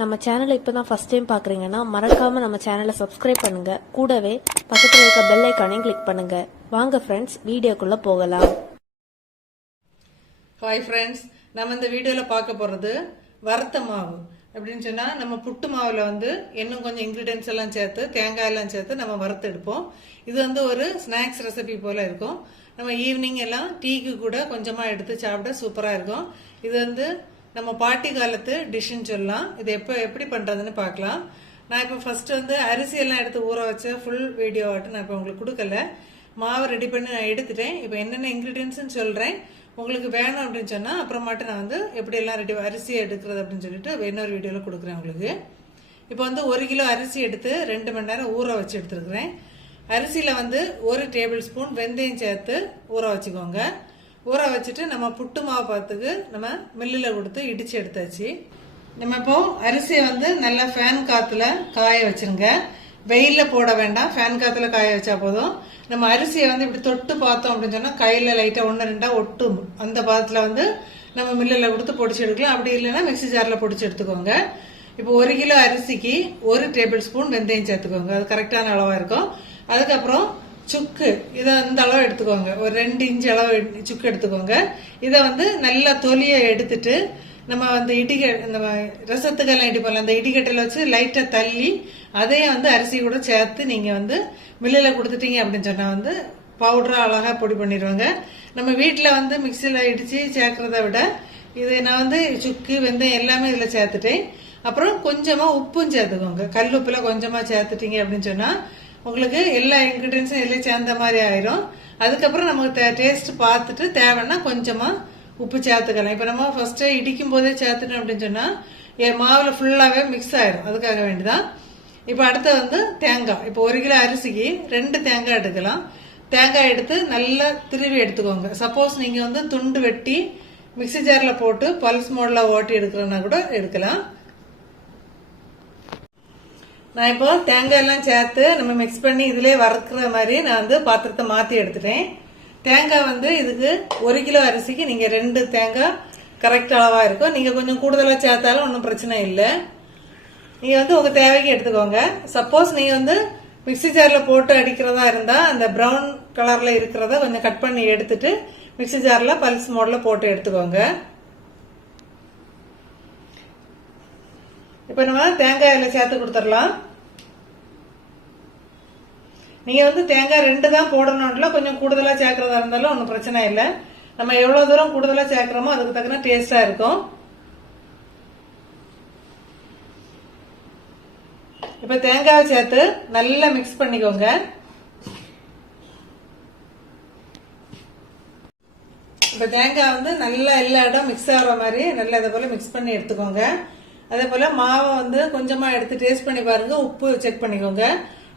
நம்ம சேனலை இப்போ தான் ஃபஸ்ட் டைம் பார்க்குறீங்கன்னா மறக்காமல் நம்ம சேனலை சப்ஸ்கிரைப் பண்ணுங்கள் கூடவே பக்கத்தில் இருக்க பெல் ஐக்கானையும் கிளிக் பண்ணுங்கள் வாங்க ஃப்ரெண்ட்ஸ் வீடியோக்குள்ளே போகலாம். ஹாய் ஃப்ரெண்ட்ஸ் நம்ம இந்த வீடியோவில் பார்க்க போகிறது வறுத்த மாவு. அப்படின்னு சொன்னால் நம்ம புட்டு மாவில் வந்து இன்னும் கொஞ்சம் இன்க்ரீடியன்ஸ் எல்லாம் சேர்த்து தேங்காய் எல்லாம் சேர்த்து நம்ம வறுத்து எடுப்போம். இது வந்து ஒரு ஸ்நாக்ஸ் ரெசிபி போல் இருக்கும். நம்ம ஈவினிங் எல்லாம் டீக்கு கூட கொஞ்சமாக எடுத்து சாப்பிட சூப்பராக இருக்கும். இது வந்து நம்ம பாட்டி காலத்து டிஷ்ஷுன்னு சொல்லலாம். இது எப்போ எப்படி பண்ணுறதுன்னு பார்க்கலாம். நான் இப்போ ஃபஸ்ட்டு வந்து அரிசியெல்லாம் எடுத்து ஊற வச்ச ஃபுல் வீடியோ ஆட்டு நான் இப்போ உங்களுக்கு கொடுக்கல. மாவு ரெடி பண்ணி நான் எடுத்துட்டேன். இப்போ என்னென்ன இன்க்ரீடியன்ஸ்னு சொல்கிறேன் உங்களுக்கு வேணும் அப்படின்னு சொன்னால் அப்புறமாட்டு நான் வந்து எப்படியெல்லாம் ரெடி அரிசியை எடுக்கிறது அப்படின்னு சொல்லிட்டு இன்னொரு வீடியோவில் கொடுக்குறேன் உங்களுக்கு. இப்போ வந்து ஒரு கிலோ அரிசி எடுத்து ரெண்டு மணி நேரம் ஊற வச்சு எடுத்துருக்குறேன். அரிசியில் வந்து ஒரு டேபிள் ஸ்பூன் வெந்தயம் சேர்த்து ஊற வச்சுக்கோங்க. ஊற வச்சுட்டு நம்ம புட்டு மாவு பார்த்துக்கு நம்ம மில்லில் கொடுத்து இடித்து எடுத்தாச்சு. நம்ம இப்போ அரிசியை வந்து நல்லா ஃபேன் காற்றுல காய வச்சிருங்க. வெயிலில் போட வேண்டாம். ஃபேன் காற்றுல காய வச்சா போதும். நம்ம அரிசியை வந்து இப்படி தொட்டு பார்த்தோம் அப்படின்னு சொன்னால் கையில் லைட்டாக ஒன்று ரெண்டாக ஒட்டும். அந்த பாதத்தில் வந்து நம்ம மில்லில் கொடுத்து பொடிச்சு எடுக்கலாம். அப்படி இல்லைன்னா மிக்ஸி ஜாரில் பொடிச்சு எடுத்துக்கோங்க. இப்போ ஒரு கிலோ அரிசிக்கு ஒரு டேபிள் ஸ்பூன் வெந்தயம் சேர்த்துக்கோங்க. அது கரெக்டான அளவாக இருக்கும். அதுக்கப்புறம் சுக்கு. இதை இந்த அளவு எடுத்துக்கோங்க. ஒரு ரெண்டு இன்ச் அளவு சுக்கு எடுத்துக்கோங்க. இதை வந்து நல்லா தொலியை எடுத்துட்டு நம்ம அந்த இடிக இந்த ரசத்துக்கெல்லாம் இடிப்போம்ல அந்த இடிகட்டையில் வச்சு லைட்டாக தள்ளி அதையும் வந்து அரிசி கூட சேர்த்து நீங்கள் வந்து மில்லில் கொடுத்துட்டீங்க அப்படின்னு சொன்னால் வந்து பவுடராக அழகாக பொடி பண்ணிடுவாங்க. நம்ம வீட்டில் வந்து மிக்சியில் இடித்து சேர்க்கறத விட இது நான் வந்து சுக்கு வெந்தயம் எல்லாமே இதில் சேர்த்துட்டேன். அப்புறம் கொஞ்சமாக உப்பும் சேர்த்துக்கோங்க. கல் உப்பில் கொஞ்சமாக சேர்த்துட்டீங்க அப்படின்னு சொன்னால் உங்களுக்கு எல்லா இன்க்ரீடியன்ஸும் இதில் சேர்ந்த மாதிரி ஆயிரும். அதுக்கப்புறம் நமக்கு டேஸ்ட் பார்த்துட்டு தேவைன்னா கொஞ்சமாக உப்பு சேர்த்துக்கலாம். இப்போ நம்ம ஃபர்ஸ்ட்டு இடிக்கும் போதே சேர்த்துட்டோம் அப்படின்னு சொன்னால் என் மாவில் ஃபுல்லாகவே மிக்ஸ் ஆயிரும். அதுக்காக வேண்டிதான். இப்போ அடுத்து வந்து தேங்காய். இப்போ ஒரு கிலோ அரிசிக்கு ரெண்டு தேங்காய் எடுக்கலாம். தேங்காய் எடுத்து நல்லா திருவி எடுத்துக்கோங்க. சப்போஸ் நீங்கள் வந்து துண்டு வெட்டி மிக்ஸி ஜாரில் போட்டு பல்ஸ் மோடில் ஓட்டி எடுக்கிறோன்னா கூட எடுக்கலாம். நான் இப்போ தேங்காய் எல்லாம் சேர்த்து நம்ம மிக்ஸ் பண்ணி இதிலே வறுக்கிற மாதிரி நான் வந்து பாத்திரத்தை மாற்றி எடுத்துட்டேன். தேங்காய் வந்து இதுக்கு ஒரு கிலோ அரிசிக்கு நீங்கள் ரெண்டு தேங்காய் கரெக்ட் அளவாக இருக்கும். நீங்கள் கொஞ்சம் கூடுதலாக சேர்த்தாலும் ஒன்றும் பிரச்சனை இல்லை. நீங்கள் வந்து உங்கள் தேவைக்கு எடுத்துக்கோங்க. சப்போஸ் நீங்கள் வந்து மிக்ஸி ஜாரில் போட்டு அடிக்கிறதா இருந்தால் அந்த ப்ரௌன் கலரில் இருக்கிறத கொஞ்சம் கட் பண்ணி எடுத்துட்டு மிக்ஸி ஜாரில் பல்ஸ் மோடில் போட்டு எடுத்துக்கோங்க. இப்போ நம்ம தேங்காய் இதில் சேர்த்து கொடுத்துடலாம். நீங்க வந்து தேங்காய் ரெண்டு தான் போடணும்ல கொஞ்சம் கூடுதலா சேர்க்கறதா இருந்தாலும் ஒன்றும் பிரச்சனை இல்லை. நம்ம எவ்வளவு தூரம் கூடுதலா சேர்க்கிறோமோ அதுக்கு தக்கன டேஸ்டா இருக்கும். இப்ப தேங்காயை சேர்த்து நல்லா மிக்ஸ் பண்ணிக்கோங்க. இப்ப தேங்காய் வந்து நல்லா எல்லா இடம் மிக்ஸ் ஆகிற மாதிரி நல்லா இதை போல மிக்ஸ் பண்ணி எடுத்துக்கோங்க. அதே போல மாவை வந்து கொஞ்சமா எடுத்து டேஸ்ட் பண்ணி பாருங்க. உப்பு செக் பண்ணிக்கோங்க.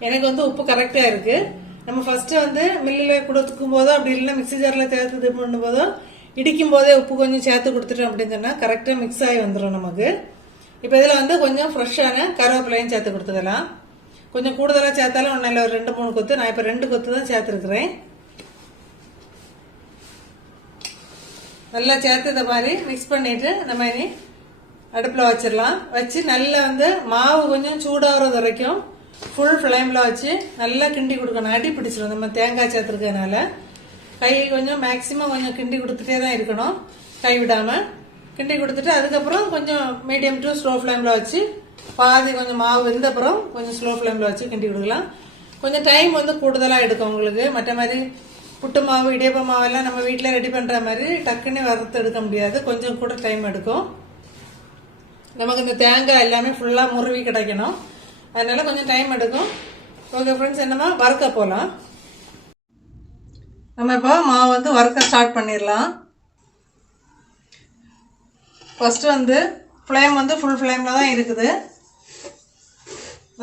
எனக்கு வந்து உப்பு கரெக்டா இருக்கு. நம்ம ஃபர்ஸ்ட் வந்து மில்லில் கொடுத்துக்கும் போதோ அப்படி இல்லைன்னா மிக்சி ஜாரில் சேர்த்து இது பண்ணும் போதோ இடிக்கும் போதே உப்பு கொஞ்சம் சேர்த்து கொடுத்துட்டோம் அப்படின்னு சொன்னால் கரெக்டாக மிக்ஸ் ஆகி வந்துடும் நமக்கு. இப்போ இதில் வந்து கொஞ்சம் ஃப்ரெஷ்ஷான கருவேப்பிலையும் சேர்த்து கொடுத்துக்கலாம். கொஞ்சம் கூடுதலாக சேர்த்தாலும் ஒன்றில் இல்லை ஒரு ரெண்டு மூணு கொத்து. நான் இப்போ ரெண்டு கொத்து தான் சேர்த்துருக்குறேன். நல்லா சேர்த்து இந்த மாதிரி மிக்ஸ் பண்ணிவிட்டு நம்ம இனி அடுப்பில் வச்சிடலாம் வச்சு நல்லா வந்து மாவு கொஞ்சம் சூடாகிறது வரைக்கும் ஃபுல் ஃப்ளேமில் வச்சு நல்லா கிண்டி கொடுக்கணும். அடி பிடிச்சிடும் நம்ம தேங்காய் சேர்த்துருக்கனால கை கொஞ்சம் மேக்ஸிமம் கொஞ்சம் கிண்டி கொடுத்துட்டே தான் இருக்கணும். கை விடாமல் கிண்டி கொடுத்துட்டு அதுக்கப்புறம் கொஞ்சம் மீடியம் டு ஸ்லோ ஃப்ளேமில் வச்சு பாதி கொஞ்சம் மாவு வெந்தப்புறம் கொஞ்சம் ஸ்லோ ஃப்ளேமில் வச்சு கிண்டி கொடுக்கலாம். கொஞ்சம் டைம் வந்து கூடுதலாக எடுக்கும் உங்களுக்கு. மற்ற மாதிரி புட்டு மாவு இடியப்ப மாவெல்லாம் நம்ம வீட்டில் ரெடி பண்ணுற மாதிரி டக்குன்னு வறுத்து எடுக்க முடியாது. கொஞ்சம் கூட டைம் எடுக்கும். நமக்கு இந்த தேங்காய் எல்லாமே ஃபுல்லாக முருவி கிடைக்கணும். அதனால கொஞ்சம் டைம் எடுக்கும். ஓகே ஃப்ரெண்ட்ஸ் என்னமா வறுக்க போகலாம் நம்ம இப்போ மாவு வந்து வறுக்க ஸ்டார்ட் பண்ணிடலாம். ஃபஸ்ட்டு வந்து ஃப்ளேம் வந்து ஃபுல் ஃப்ளேமில் தான் இருக்குது.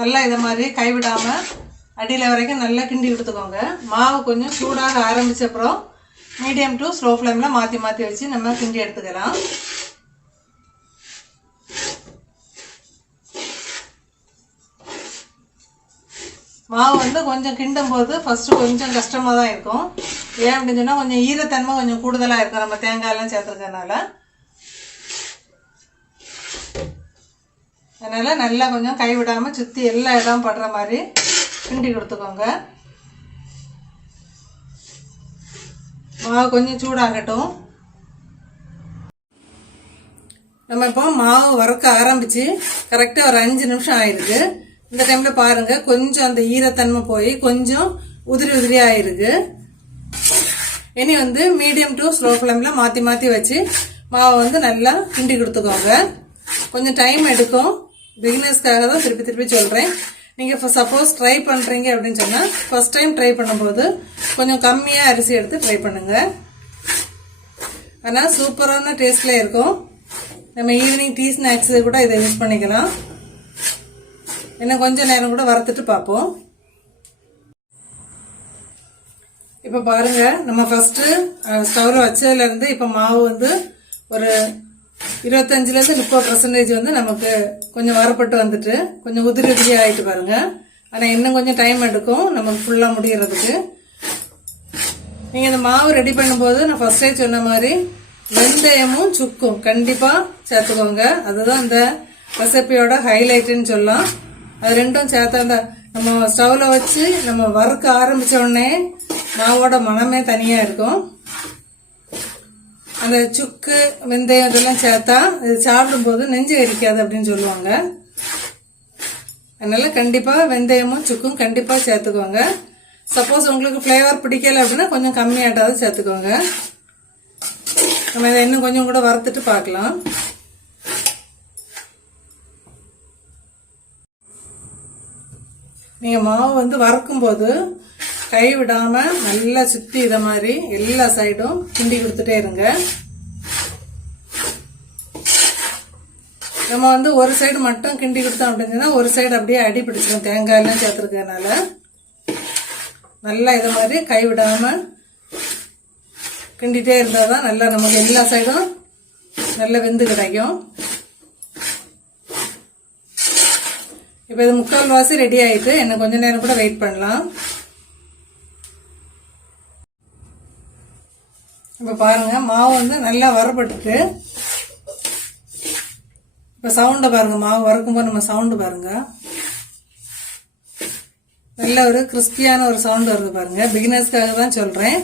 நல்லா இதை மாதிரி கைவிடாமல் அடியில் வரைக்கும் நல்லா கிண்டி விடுத்துக்கோங்க மாவு கொஞ்சம் சூடாக ஆரம்பித்த அப்புறம் மீடியம் டு ஸ்லோ ஃப்ளேமில் மாற்றி மாற்றி வச்சு நம்ம கிண்டி எடுத்துக்கலாம். மாவு வந்து கொஞ்சம் கிண்டும் போது ஃபஸ்ட்டு கொஞ்சம் கஷ்டமாக தான் இருக்கும். ஏன் அப்படின்னு சொன்னால் கொஞ்சம் ஈரத்தன்மை கொஞ்சம் கூடுதலாக இருக்கும். நம்ம தேங்காயெல்லாம் சேர்த்துருக்கனால அதனால் நல்லா கொஞ்சம் கைவிடாமல் சுற்றி எல்லா இடம் படுற மாதிரி கிண்டி கொடுத்துக்கோங்க. மாவு கொஞ்சம் சூடாகட்டும். நம்ம இப்போ மாவு வறுக்க ஆரம்பிச்சு கரெக்டாக ஒரு அஞ்சு நிமிஷம் ஆயிருக்கு. இந்த டைம்ல பாருங்க கொஞ்சம் அந்த ஈரத்தன்மை போய் கொஞ்சம் உதிரி உதிரி ஆயிருக்கு இனி வந்து மீடியம் டு ஸ்லோ ஃப்ளேம்ல மாத்தி மாத்தி வச்சு மாவை வந்து நல்லா கிண்டி கொடுத்துக்கோங்க. கொஞ்சம் டைம் எடுக்கும். பிகினர்ஸ்க்காக தான் திருப்பி திருப்பி சொல்றேன். நீங்க இப்போ சப்போஸ் ட்ரை பண்றீங்க அப்படின்னு சொன்னா ஃபர்ஸ்ட் டைம் ட்ரை பண்ணும்போது கொஞ்சம் கம்மியா அரிசி எடுத்து ட்ரை பண்ணுங்க. ஆனால் சூப்பரான டேஸ்ட்ல இருக்கும். நம்ம ஈவினிங் டீ ஸ்நாக்ஸ் கூட இதை யூஸ் பண்ணிக்கலாம். இன்னும் கொஞ்சம் நேரம் கூட வறுத்துட்டு பார்ப்போம். இப்போ பாருங்க நம்ம ஃபஸ்ட்டு ஸ்டவ்ல வச்சதுலேருந்து இப்போ மாவு வந்து ஒரு இருபத்தஞ்சிலேருந்து முப்பது பர்சன்டேஜ் வந்து நமக்கு கொஞ்சம் வரப்பட்டு வந்துட்டு கொஞ்சம் உதிரி உதிரி ஆகிட்டு பாருங்கள் ஆனால் இன்னும் கொஞ்சம் டைம் எடுக்கும் நமக்கு ஃபுல்லாக முடியறதுக்கு. நீங்கள் இந்த மாவு ரெடி பண்ணும்போது நான் ஃபஸ்ட்டே சொன்ன மாதிரி வெந்தயமும் சுக்கும் கண்டிப்பாக சேர்த்துக்கோங்க. அதுதான் இந்த ரெசிபியோட ஹைலைட்டுன்னு சொல்லலாம். அது ரெண்டும் சேர்த்தா அந்த நம்ம ஸ்டவ்ல வச்சு நம்ம வறுக்க ஆரம்பிச்ச உடனே மாவோட மனமே தனியா இருக்கும். அந்த சுக்கு வெந்தயம் இதெல்லாம் சேர்த்தா இது சாப்பிடும்போது நெஞ்சு எரிக்காது அப்படின்னு சொல்லுவாங்க. அதனால கண்டிப்பா வெந்தயமும் சுக்கும் கண்டிப்பா சேர்த்துக்கோங்க. சப்போஸ் உங்களுக்கு ஃப்ளேவர் பிடிக்கல அப்படின்னா கொஞ்சம் கம்மியாட்டாவது சேர்த்துக்கோங்க. நம்ம இதை இன்னும் கொஞ்சம் கூட வறுத்துட்டு பார்க்கலாம். நீங்கள் மாவு வந்து வறக்கும்போது கை விடாமல் நல்லா சுற்றி இதை மாதிரி எல்லா சைடும் கிண்டி கொடுத்துட்டே இருங்க. நம்ம வந்து ஒரு சைடு மட்டும் கிண்டி கொடுத்தோம் அப்படின்னா ஒரு சைடு அப்படியே அடி பிடிச்சிடும் தேங்காய் எல்லாம் சேர்த்துருக்கனால நல்லா இதை மாதிரி கை விடாமல் கிண்டிகிட்டே இருந்தால் தான் நல்லா நமக்கு எல்லா சைடும் நல்லா வெந்து கிடைக்கும். இப்போ இது முக்கால் வாசி ரெடி ஆயிட்டு என்ன கொஞ்ச நேரம் கூட வெயிட் பண்ணலாம். இப்போ பாருங்க மாவு வந்து நல்லா வரப்பட்டுட்டு இப்போ சவுண்டை பாருங்க மாவு வறுக்கும்போது நம்ம சவுண்டு பாருங்க. நல்ல ஒரு கிறிஸ்பியான ஒரு சவுண்டு வருது பாருங்க. பிகினர்ஸ்க்காக தான் சொல்கிறேன்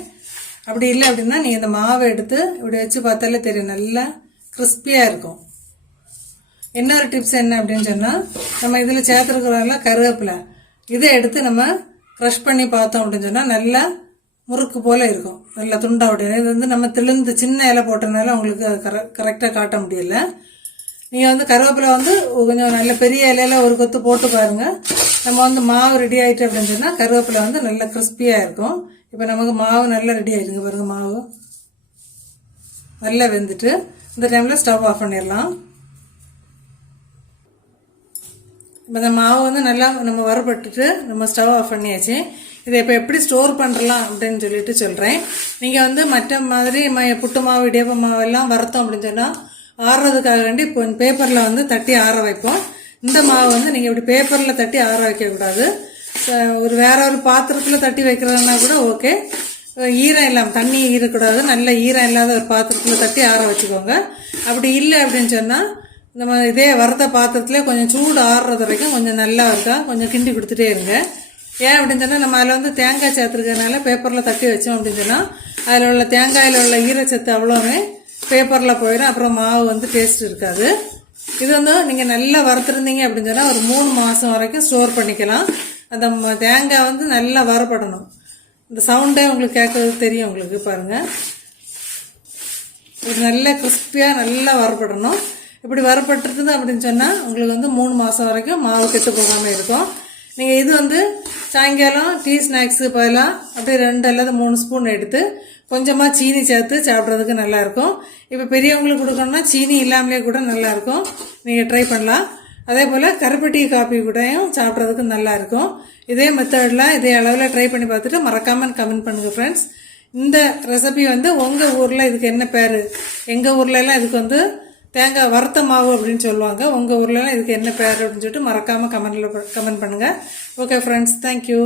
அப்படி இல்லை அப்படின்னா நீங்கள் இந்த மாவை எடுத்து இப்படி வச்சு பார்த்தாலே தெரியும் நல்லா கிறிஸ்பியாக இருக்கும். இன்னொரு டிப்ஸ் என்ன அப்படின்னு சொன்னால் நம்ம இதில் சேர்த்துருக்குறோம்ல கருவேப்பிலை. இதை எடுத்து நம்ம க்ரஷ் பண்ணி பார்த்தோம் அப்படின்னு சொன்னால் நல்லா முறுக்கு போல இருக்கும். நல்லா துண்டா அப்படின்னு இது வந்து நம்ம திழுந்து சின்ன இலை போட்டதுனால உங்களுக்கு கரெக்டாக காட்ட முடியல. நீங்கள் வந்து கருவேப்பிலை வந்து கொஞ்சம் நல்ல பெரிய இலையில ஒரு கொத்து போட்டு பாருங்கள் நம்ம வந்து மாவு ரெடி ஆகிட்டு அப்படின்னு சொன்னால் கருவேப்பிலை வந்து நல்லா கிறிஸ்பியாக இருக்கும். இப்போ நமக்கு மாவு நல்லா ரெடி ஆயிடுங்க பாருங்கள் மாவு. நல்லா வெந்துட்டு இந்த டைமில் ஸ்டவ் ஆஃப் பண்ணிடலாம். இப்போ இந்த மாவு வந்து நல்லா நம்ம வறுபட்டுட்டு நம்ம ஸ்டவ் ஆஃப் பண்ணியாச்சு. இதை இப்போ எப்படி ஸ்டோர் பண்ணுறலாம் அப்படின்னு சொல்லிட்டு சொல்கிறேன் நீங்கள் வந்து மற்ற மாதிரி ம- புட்டு மாவு இடியப்ப மாவெல்லாம் வறுத்தோம் அப்படின்னு சொன்னால் ஆறுறதுக்காக வேண்டி இப்போ பேப்பரில் வந்து தட்டி ஆற வைப்போம். இந்த மாவு வந்து நீங்கள் இப்படி பேப்பரில் தட்டி ஆற வைக்கக்கூடாது ஒரு வேற ஒரு பாத்திரத்தில் தட்டி வைக்கிறதுனா கூட ஓகே ஈரம் இல்லாமல் தண்ணி ஈரக்கூடாது நல்ல ஈரம் இல்லாத ஒரு பாத்திரத்தில் தட்டி ஆற வச்சுக்கோங்க. அப்படி இல்லை அப்படின்னு சொன்னால் நம்ம இதே வறுத்த பாத்திரத்துல கொஞ்சம் சூடு ஆறுறது வரைக்கும் கொஞ்சம் நல்லா இருக்கா? கொஞ்சம் கிண்டி கொடுத்துட்டே இருங்க. ஏன் அப்படின்னு சொன்னால் நம்ம அதில் வந்து தேங்காய் சேர்த்துருக்கறனால பேப்பரில் தட்டி வச்சோம் அப்படின்னு சொன்னால் அதில் உள்ள தேங்காயில் உள்ள ஈரச்சத்து அவ்வளோவுமே பேப்பரில் போயிடும் அப்புறம் மாவு வந்து டேஸ்ட் இருக்காது. இது வந்து நீங்கள் நல்லா வறுத்துருந்தீங்க அப்படின்னு சொன்னால் ஒரு மூணு மாதம் வரைக்கும் ஸ்டோர் பண்ணிக்கலாம். அந்த ம- தேங்காய் வந்து நல்லா வறுபடணும். இந்த சவுண்டே உங்களுக்கு கேட்கறது தெரியும் உங்களுக்கு பாருங்கள் இது நல்ல கிறிஸ்பியாக நல்லா வறுபடணும். இப்படி வரப்பட்டிருக்குது அப்படின்னு சொன்னால் உங்களுக்கு வந்து மூணு மாதம் வரைக்கும் மாவு கெட்டு போகாமல் இருக்கும். நீங்கள் இது வந்து சாயங்காலம் டீ ஸ்நாக்ஸு பதிலாக அப்படியே ரெண்டு அல்லது மூணு ஸ்பூன் எடுத்து கொஞ்சமாக சீனி சேர்த்து சாப்பிட்றதுக்கு நல்லாயிருக்கும் இப்போ பெரியவங்களுக்கு கொடுக்கணும்னா சீனி இல்லாமலே கூட நல்லாயிருக்கும் நீங்கள் ட்ரை பண்ணலாம். அதே போல் கருப்பட்டி காப்பி கூடயும் சாப்பிட்றதுக்கு நல்லாயிருக்கும் இதே மெத்தடில் இதே அளவில் ட்ரை பண்ணி பார்த்துட்டு மறக்காமல் கமெண்ட் பண்ணுங்கள் ஃப்ரெண்ட்ஸ் இந்த ரெசிபி வந்து உங்கள் ஊரில் இதுக்கு என்ன பேர்? எங்கள் ஊர்லலாம் இதுக்கு வந்து தேங்காய் வறுத்த மாவு அப்படின்னு சொல்லுவாங்க. உங்கள் ஊர்லலாம் இதுக்கு என்ன பேர் அப்படின்னு சொல்லிட்டு மறக்காமல் கமெண்ட்டில் கமெண்ட் பண்ணுங்கள் ஓகே ஃப்ரெண்ட்ஸ் தேங்க்யூ